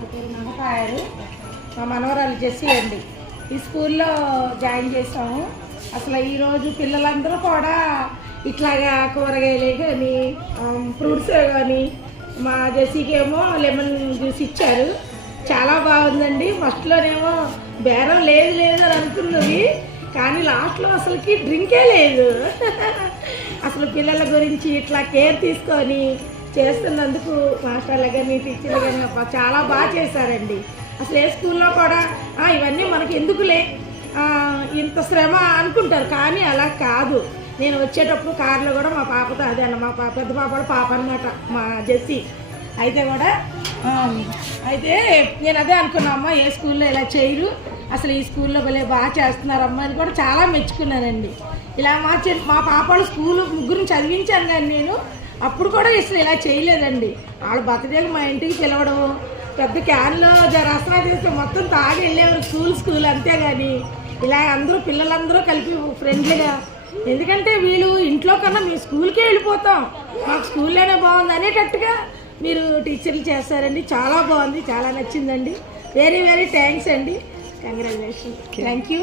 నమ్మకాయారు మా మనవరాలు జెస్సీ అండి. ఈ స్కూల్లో జాయిన్ చేసాము. అసలు ఈరోజు పిల్లలందరూ కూడా ఇట్లాగా కూరగాయలే కానీ ఫ్రూట్స్ కానీ మా జెస్సీకి ఏమో లెమన్ జ్యూస్ ఇచ్చారు. చాలా బాగుందండి. ఫస్ట్లోనేమో బేరం లేదు లేదు అని అనుకున్నది, కానీ లాస్ట్లో అసలుకి డ్రింకే లేదు. అసలు పిల్లల గురించి ఇట్లా కేర్ తీసుకొని చేస్తున్నందుకు మాస్టర్లు కానీ టీచర్లు కానీ చాలా బాగా చేశారండి. అసలు ఏ స్కూల్లో కూడా ఇవన్నీ మనకి ఎందుకులే ఇంత శ్రమ అనుకుంటారు, కానీ అలా కాదు. నేను వచ్చేటప్పుడు కారులో కూడా మా పాపతో అదే అన్న, మా పెద్ద పాప అనమాట మా జెస్సీ. అయితే నేను అదే అనుకున్నామ్మా, ఏ స్కూల్లో ఇలా చేయరు, అసలు ఈ స్కూల్లో భలే బాగా చేస్తున్నారమ్మా అని కూడా చాలా మెచ్చుకున్నానండి. ఇలా మా పాపలు స్కూల్ ముగ్గురిని చదివించాను, కానీ నేను అప్పుడు కూడా అసలు ఇలా చేయలేదండి. వాళ్ళ బర్త్డేలు మా ఇంటికి పిలవడం, పెద్ద క్యాన్లో రసనా చేస్తే మొత్తం తాగి వెళ్ళేవారు స్కూల్ అంతేగాని ఇలా పిల్లలందరూ కలిపి ఫ్రెండ్లీగా, ఎందుకంటే వీళ్ళు ఇంట్లో కన్నా మేము స్కూల్కే వెళ్ళిపోతాం, మాకు స్కూల్లోనే బాగుంది అనేటట్టుగా మీరు టీచర్లు చేస్తారండి. చాలా బాగుంది, చాలా నచ్చిందండి. వెరీ వెరీ థ్యాంక్స్ అండి. కంగ్రాచులేషన్. Thank you.